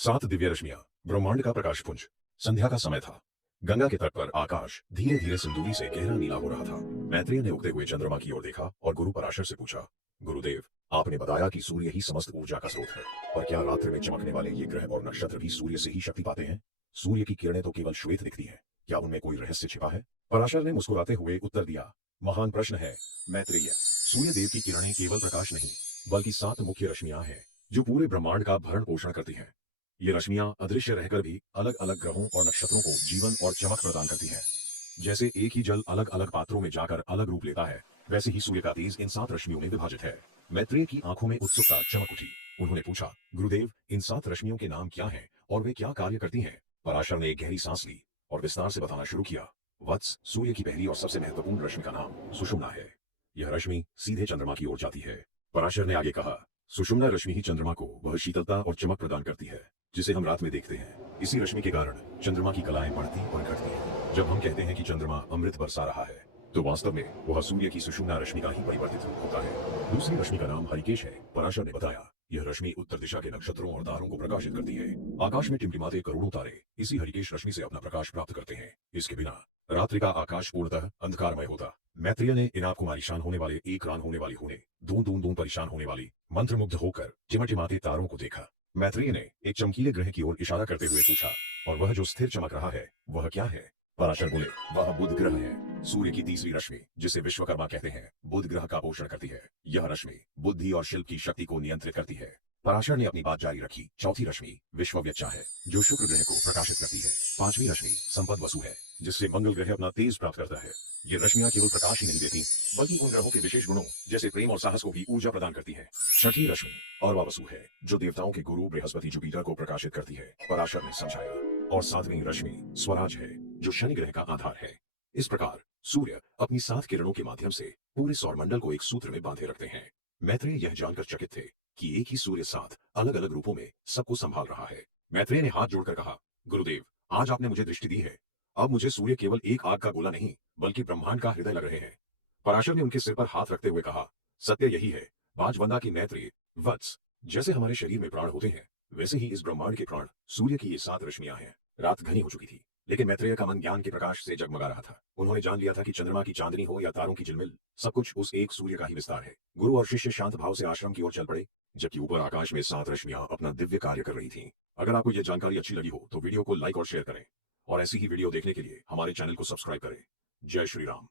सात दिव्य रश्मियां, ब्रह्मांड का प्रकाश पुंज। संध्या का समय था। गंगा के तट पर आकाश धीरे धीरे सिंदूरी से गहरा नीला हो रहा था। मैत्रेय ने उगते हुए चंद्रमा की ओर देखा और गुरु पराशर से पूछा, गुरुदेव, आपने बताया कि सूर्य ही समस्त ऊर्जा का स्रोत है, पर क्या रात्रि में चमकने वाले ये ग्रह और नक्षत्र भी सूर्य से ही शक्ति पाते हैं? सूर्य की किरणें तो केवल श्वेत दिखती हैं, क्या उनमें कोई रहस्य छिपा है? पराशर ने मुस्कुराते हुए उत्तर दिया, महान प्रश्न है मैत्रेय। सूर्य देव की किरणें केवल प्रकाश नहीं, बल्कि सात मुख्य रश्मियां हैं जो पूरे ब्रह्मांड का भरण पोषण करती हैं। ये रश्मियां अदृश्य रहकर भी अलग अलग ग्रहों और नक्षत्रों को जीवन और चमक प्रदान करती हैं। जैसे एक ही जल अलग अलग पात्रों में जाकर अलग रूप लेता है, वैसे ही सूर्य का तेज इन सात रश्मियों में विभाजित है। मैत्रेय की आंखों में उत्सुकता चमक उठी। उन्होंने पूछा, गुरुदेव, इन सात रश्मियों के नाम क्या हैं और वे क्या कार्य करती हैं? पराशर ने एक गहरी सांस ली और विस्तार से बताना शुरू किया। वत्स, सूर्य की पहली और सबसे महत्वपूर्ण रश्मि का नाम सुषुम्ना है। यह रश्मि सीधे चंद्रमा की ओर जाती है। पराशर ने आगे कहा, सुषुम्ना रश्मि ही चंद्रमा को वह शीतलता और चमक प्रदान करती है जिसे हम रात में देखते हैं। इसी रश्मि के कारण चंद्रमा की कलाएं बढ़ती और घटती हैं। जब हम कहते हैं कि चंद्रमा अमृत बरसा रहा है, तो वास्तव में वह सूर्य की सुषुम्ना रश्मि का ही परिवर्तित रूप होता है। दूसरी रश्मि का नाम हरिकेश है। पराशर ने बताया, यह रश्मि उत्तर दिशा के नक्षत्रों और तारों को प्रकाशित करती है। आकाश में टिमटिमाते करोड़ों तारे इसी हरिकेश रश्मि से अपना प्रकाश प्राप्त करते हैं। इसके बिना रात्रि का आकाश पूर्णतः अंधकारमय होता। मैत्रेय ने इन आपको परेशान होने वाले, एक रान होने वाली होने, दूं दूं दूं परेशान होने वाली, मंत्रमुग्ध होकर टिमटिमाते तारों को देखा। मैत्रेय ने एक चमकीले ग्रह की ओर इशारा करते हुए पूछा, और वह जो स्थिर चमक रहा है वह क्या है? पराशर बोले, वह बुध ग्रह है। सूर्य की तीसरी रश्मि, जिसे विश्वकर्मा कहते हैं, बुध ग्रह का पोषण करती है। यह रश्मि बुद्धि और शिल्प की शक्ति को नियंत्रित करती है। पराशर ने अपनी बात जारी रखी। चौथी रश्मि विश्वव्यचा है, जो शुक्र ग्रह को प्रकाशित करती है। पांचवी रश्मि संपद वसु है, जिससे मंगल ग्रह अपना तेज प्राप्त करता है। ये रश्मियां केवल प्रकाश ही नहीं देती, बल्कि उन ग्रहों के विशेष गुणों जैसे प्रेम और साहस को भी ऊर्जा प्रदान करती है। छठी रश्मि औरवा वसु है, जो देवताओं के गुरु बृहस्पति जुपिटर को प्रकाशित करती है। पराशर ने समझाया। और सातवीं रश्मि स्वराज है, जो शनि ग्रह का आधार है। इस प्रकार सूर्य अपनी सात किरणों के माध्यम से पूरे सौरमंडल को एक सूत्र में बांधे रखते हैं। मैत्रेय यह जानकर चकित थे कि एक ही सूर्य सात अलग अलग रूपों में सबको संभाल रहा है। मैत्रेय ने हाथ जोड़कर कहा, गुरुदेव, आज आपने मुझे दृष्टि दी है। अब मुझे सूर्य केवल एक आग का गोला नहीं, बल्कि ब्रह्मांड का हृदय लग रहे हैं। पराशर ने उनके सिर पर हाथ रखते हुए कहा, सत्य यही है बाजवंदा की मैत्रेय। वत्स, जैसे हमारे शरीर में प्राण होते हैं, वैसे ही इस ब्रह्मांड के प्राण सूर्य की ये सात रश्मियां हैं। रात घनी हो चुकी थी, लेकिन मैत्रेय का मन ज्ञान के प्रकाश से जगमगा रहा था। उन्होंने जान लिया था कि चंद्रमा की चांदनी हो या तारों की झिलमिल, सब कुछ उस एक सूर्य का ही विस्तार है। गुरु और शिष्य शांत भाव से आश्रम की ओर चल पड़े, जबकि ऊपर आकाश में सात रश्मियां अपना दिव्य कार्य कर रही थीं। अगर आपको यह जानकारी अच्छी लगी हो तो वीडियो को लाइक और शेयर करें, और ऐसी ही वीडियो देखने के लिए हमारे चैनल को सब्सक्राइब करें। जय श्री राम।